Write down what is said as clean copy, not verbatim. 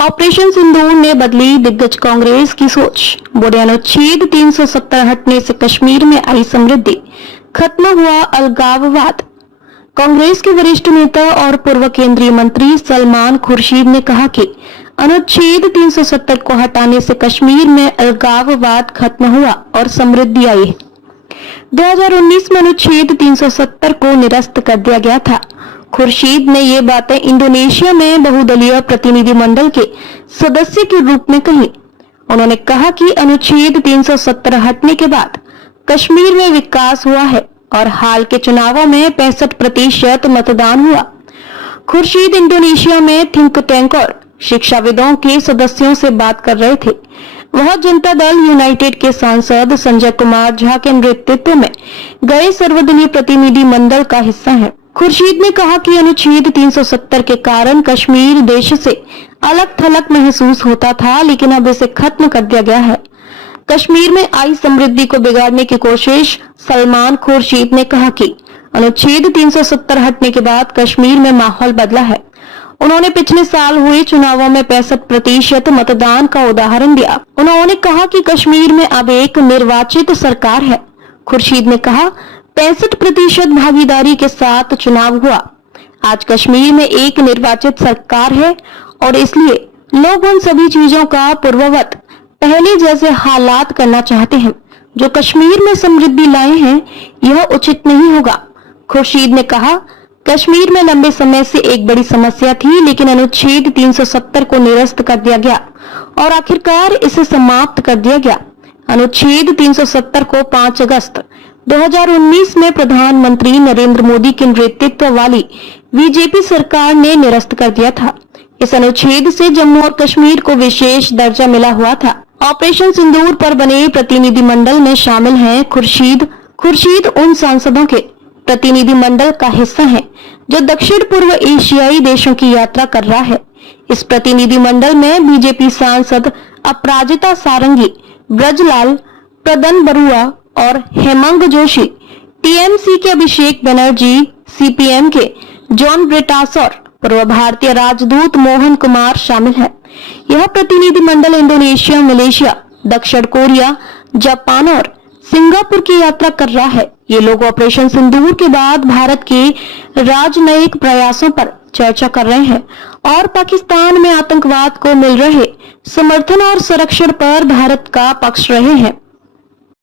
Operation सिंदूर ने बदली दिग्गज कांग्रेस की सोच। बोले अनुच्छेद 370 हटने से कश्मीर में आई समृद्धि, खत्म हुआ अलगाववाद। कांग्रेस के वरिष्ठ नेता और पूर्व केंद्रीय मंत्री सलमान खुर्शीद ने कहा कि अनुच्छेद 370 को हटाने से कश्मीर में अलगाववाद खत्म हुआ और समृद्धि आई। 2019 में अनुच्छेद 370 को निरस्त कर दिया गया था। खुर्शीद ने ये बातें इंडोनेशिया में बहुदलीय प्रतिनिधिमंडल के सदस्य के रूप में कही। उन्होंने कहा कि अनुच्छेद 370 हटने के बाद कश्मीर में विकास हुआ है और हाल के चुनावों में 65% मतदान हुआ। खुर्शीद इंडोनेशिया में थिंक टैंक और शिक्षाविदों के सदस्यों से बात कर रहे थे। वह जनता दल यूनाइटेड के सांसद संजय कुमार झा के नेतृत्व में गए सर्वदलीय प्रतिनिधि मंडल का हिस्सा है। खुर्शीद ने कहा कि अनुच्छेद 370 के कारण कश्मीर देश से अलग थलग महसूस होता था, लेकिन अब इसे खत्म कर दिया गया है। कश्मीर में आई समृद्धि को बिगाड़ने की कोशिश। सलमान खुर्शीद ने कहा कि अनुच्छेद 370 हटने के बाद कश्मीर में माहौल बदला है। उन्होंने पिछले साल हुए चुनावों में 65% मतदान का उदाहरण दिया। उन्होंने कहा कि कश्मीर में अब एक निर्वाचित सरकार है। खुर्शीद ने कहा 65% भागीदारी के साथ चुनाव हुआ। आज कश्मीर में एक निर्वाचित सरकार है और इसलिए लोग उन सभी चीजों का पूर्ववत पहले जैसे हालात करना चाहते हैं जो कश्मीर में समृद्धि लाए हैं। यह उचित नहीं होगा। खुर्शीद ने कहा कश्मीर में लंबे समय से एक बड़ी समस्या थी, लेकिन अनुच्छेद 370 को निरस्त कर दिया गया और आखिरकार इसे समाप्त कर दिया गया। अनुच्छेद 370 को 5 अगस्त 2019 में प्रधानमंत्री नरेंद्र मोदी के नेतृत्व वाली बीजेपी सरकार ने निरस्त कर दिया था। इस अनुच्छेद से जम्मू और कश्मीर को विशेष दर्जा मिला हुआ था। ऑपरेशन सिंदूर पर बने प्रतिनिधिमंडल में शामिल हैं खुर्शीद उन सांसदों के प्रतिनिधिमंडल का हिस्सा है जो दक्षिण पूर्व एशियाई देशों की यात्रा कर रहा है। इस प्रतिनिधिमंडल में बीजेपी सांसद अपराजिता सारंगी, ब्रजलाल प्रदन बरुआ और हेमंग जोशी, टीएमसी के अभिषेक बनर्जी, सीपीएम के जॉन ब्रिटास और पूर्व भारतीय राजदूत मोहन कुमार शामिल है। यह प्रतिनिधिमंडल इंडोनेशिया, मलेशिया, दक्षिण कोरिया, जापान और सिंगापुर की यात्रा कर रहा है। ये लोग ऑपरेशन सिंदूर के बाद भारत के राजनयिक प्रयासों पर चर्चा कर रहे हैं और पाकिस्तान में आतंकवाद को मिल रहे समर्थन और संरक्षण पर भारत का पक्ष रहे हैं।